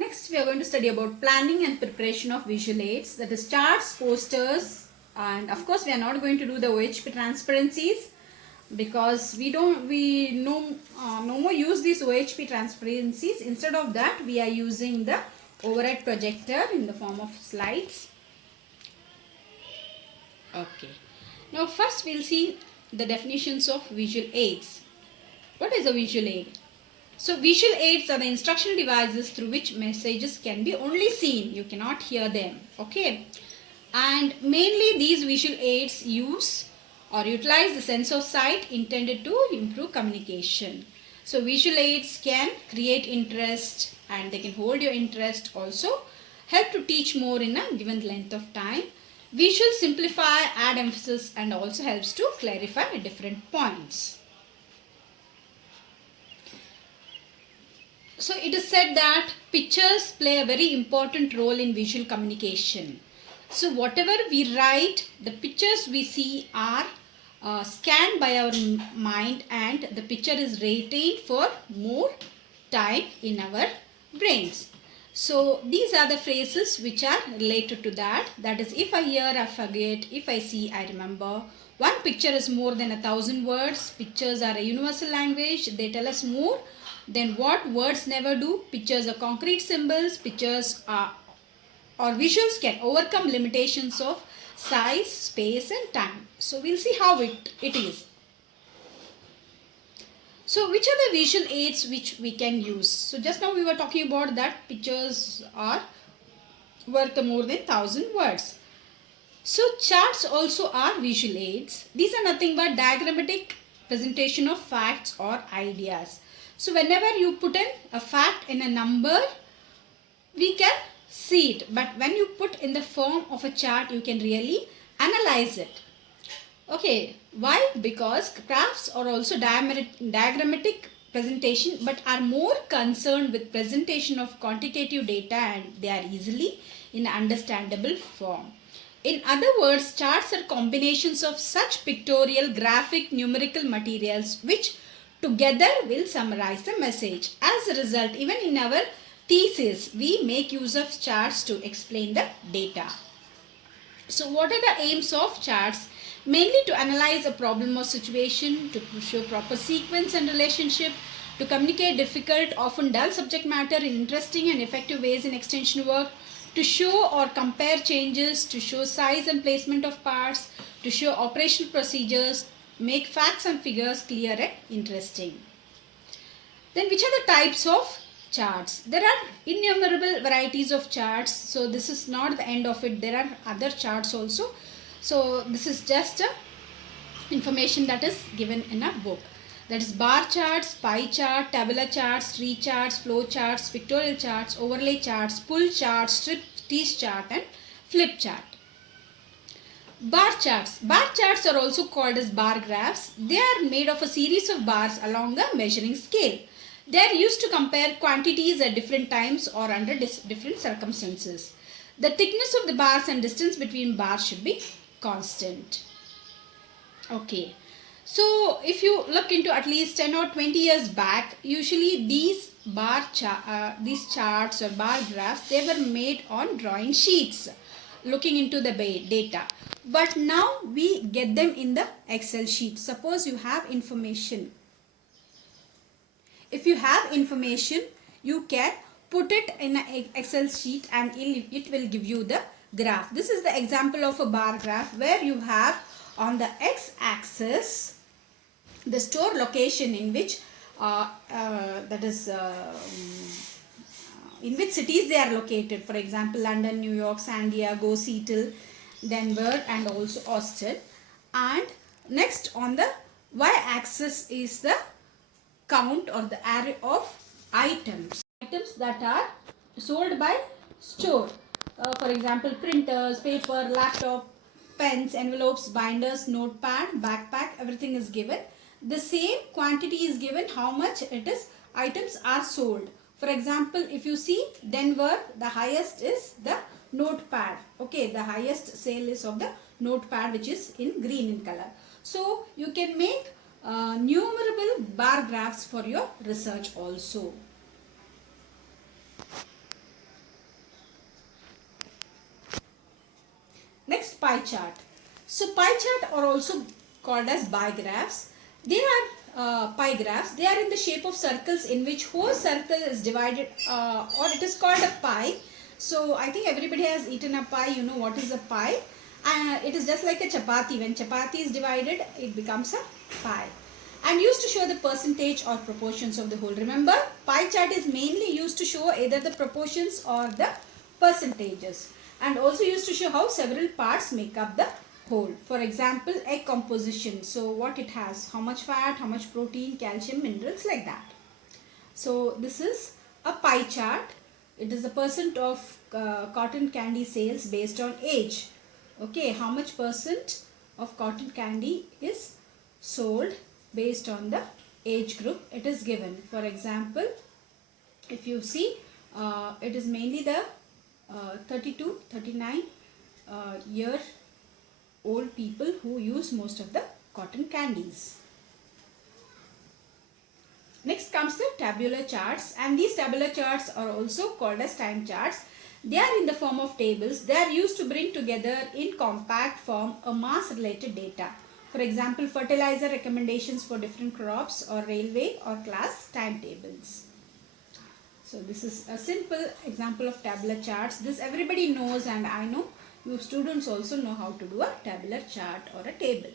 Next, we are going to study about planning and preparation of visual aids, that is charts, posters, and of course we are not going to do the OHP transparencies because we no more use these OHP transparencies. Instead of that, we are using the overhead projector in the form of slides. Okay. Now first we'll see the definitions of visual aids. What is a visual aid? So visual aids are the instructional devices through which messages can be only seen. You cannot hear them. Okay. And mainly these visual aids use or utilize the sense of sight intended to improve communication. So visual aids can create interest and they can hold your interest, also help to teach more in a given length of time. Visual simplify, add emphasis, and also helps to clarify different points. So it is said that pictures play a very important role in visual communication. So whatever we write, the pictures we see are scanned by our mind and the picture is retained for more time in our brains. So these are the phrases which are related to that. That is, if I hear, I forget. If I see, I remember. One picture is more than 1,000 words. Pictures are a universal language. They tell us more than what words never do. Pictures are concrete symbols. Pictures are or visuals can overcome limitations of size, space and time. So we'll see how it is. So which are the visual aids which we can use? So just now we were talking about that pictures are worth more than 1,000 words. So charts also are visual aids. These are nothing but diagrammatic presentation of facts or ideas. So whenever you put in a fact in a number, we can see it. But when you put in the form of a chart, you can really analyze it. Okay, why? Because graphs are also diagrammatic presentation but are more concerned with presentation of quantitative data and they are easily in understandable form. In other words, charts are combinations of such pictorial, graphic, numerical materials which together will summarize the message. As a result, even in our thesis, we make use of charts to explain the data. So what are the aims of charts? Mainly to analyze a problem or situation, to show proper sequence and relationship, to communicate difficult, often dull subject matter in interesting and effective ways in extension work, to show or compare changes, to show size and placement of parts, to show operational procedures, make facts and figures clear and interesting. Then which are the types of charts? There are innumerable varieties of charts. So this is not the end of it. There are other charts also. So this is just information that is given in a book. That is bar charts, pie chart, tabular charts, tree charts, flow charts, pictorial charts, overlay charts, pull charts, strip tease chart and flip chart. Bar charts. Bar charts are also called as bar graphs. They are made of a series of bars along a measuring scale. They are used to compare quantities at different times or under different circumstances. The thickness of the bars and distance between bars should be constant. Okay. So if you look into at least 10 or 20 years back, usually these these charts or bar graphs, they were made on drawing sheets looking into the data. But now we get them in the Excel sheet. Suppose you have information. If you have information, you can put it in an Excel sheet and it will give you the graph. This is the example of a bar graph where you have on the x-axis the store location in which in which cities they are located. For example, London, New York, San Diego, Seattle, Denver and also Austin. And next on the y-axis is the count or the array of items that are sold by store. For example, printers, paper, laptop, pens, envelopes, binders, notepad, backpack, everything is given. The same quantity is given, how much items are sold. For example, if you see Denver, the highest is the notepad. Okay, the highest sale is of the notepad which is in green in color. So you can make numerable bar graphs for your research also. pie chart. So pie chart are also called as bar graphs. They are pie graphs. They are in the shape of circles in which whole circle is divided or it is called a pie. So I think everybody has eaten a pie. You know what is a pie. It is just like a chapati. When chapati is divided, it becomes a pie. And used to show the percentage or proportions of the whole. Remember, pie chart is mainly used to show either the proportions or the percentages. And also used to show how several parts make up the whole. For example, egg composition. So what it has, how much fat, how much protein, calcium, minerals, like that. So this is a pie chart. It is the percent of cotton candy sales based on age. Okay, how much percent of cotton candy is sold based on the age group it is given. For example, if you see, it is mainly the 32, 39 year old people who use most of the cotton candies. Next comes the tabular charts, and these tabular charts are also called as time charts. They are in the form of tables. They are used to bring together in compact form a mass related data. For example, fertilizer recommendations for different crops or railway or class timetables. So this is a simple example of tabular charts. This everybody knows, and I know you students also know how to do a tabular chart or a table.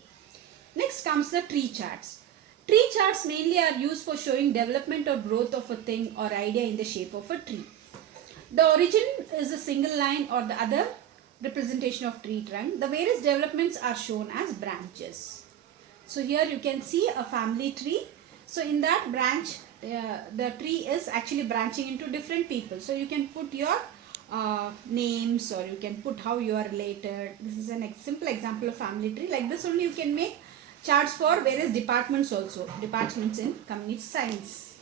Next comes the tree charts. Tree charts mainly are used for showing development or growth of a thing or idea in the shape of a tree. The origin is a single line or the other representation of tree trunk. The various developments are shown as branches. So here you can see a family tree. So in that branch, the tree is actually branching into different people. So you can put your names, or you can put how you are related. This is a simple example of family tree. Like this only you can make charts for various departments also. Departments in community science.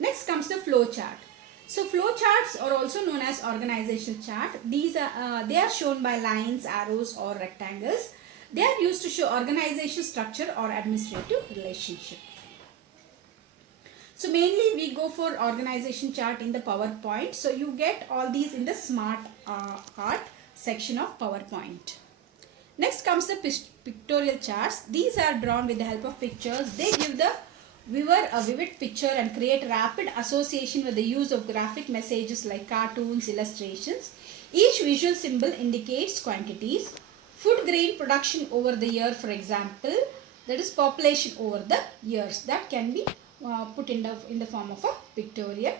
Next comes the flow chart. So flow charts are also known as organizational chart. These are they are shown by lines, arrows or rectangles. They are used to show organization structure or administrative relationship. So mainly we go for organization chart in the PowerPoint. So you get all these in the smart art section of PowerPoint. Next comes the pictorial charts. These are drawn with the help of pictures. They give the viewer a vivid picture and create rapid association with the use of graphic messages like cartoons, illustrations. Each visual symbol indicates quantities. Food grain production over the year, for example, that is population over the years. That can be put in the form of a pictorial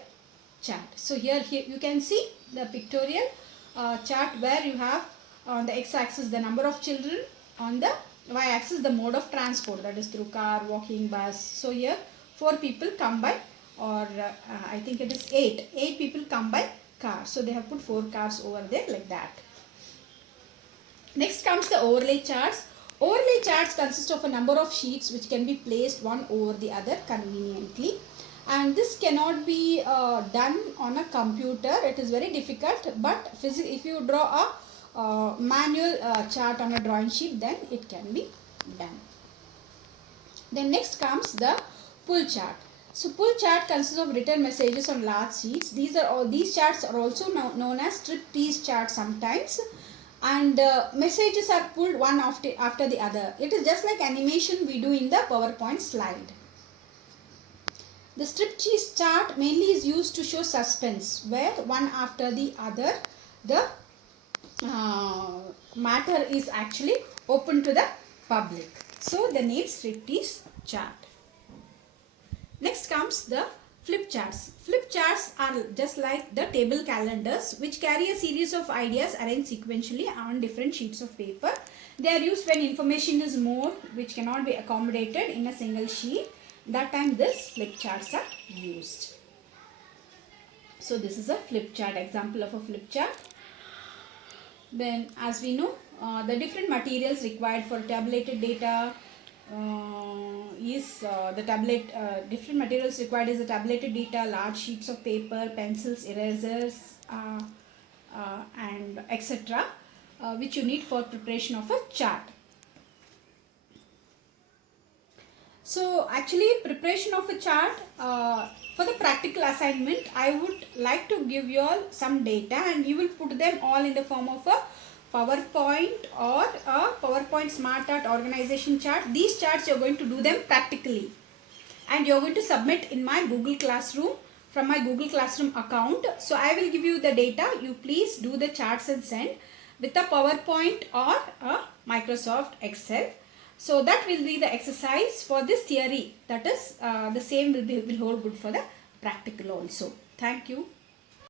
chart. So here you can see the pictorial chart where you have on the x-axis the number of children, on the y-axis the mode of transport, that is through car, walking, bus. So here 4 people come by, or I think it is 8 people come by car. So they have put 4 cars over there like that. Next comes the overlay charts. Overlay charts consist of a number of sheets which can be placed one over the other conveniently, and this cannot be done on a computer. It is very difficult, but if you draw a manual chart on a drawing sheet, then it can be done. Then next comes the pull chart. So pull chart consists of written messages on large sheets. These charts are also known as strip-tease charts sometimes, and messages are pulled one after the other. It is just like animation we do in the PowerPoint slide. The strip-tease chart mainly is used to show suspense, where one after the other the matter is actually open to the public. So the name strip-tease chart. Next comes the flip charts. Flip charts are just like the table calendars which carry a series of ideas arranged sequentially on different sheets of paper. They are used when information is more which cannot be accommodated in a single sheet. That time this flip charts are used. So this is a flip chart, example of a flip chart. Then as we know, the different materials required for tabulated data different materials required is the tabulated data, large sheets of paper, pencils, erasers and etc. Which you need for preparation of a chart. So actually preparation of a chart, for the practical assignment I would like to give you all some data and you will put them all in the form of a PowerPoint or a PowerPoint Smart Art organization chart. These charts you're going to do them practically and you're going to submit in my Google Classroom from my Google Classroom account. So I will give you the data. You please do the charts and send with a PowerPoint or a Microsoft Excel. So that will be the exercise for this theory. That is the same will hold good for the practical also. Thank you.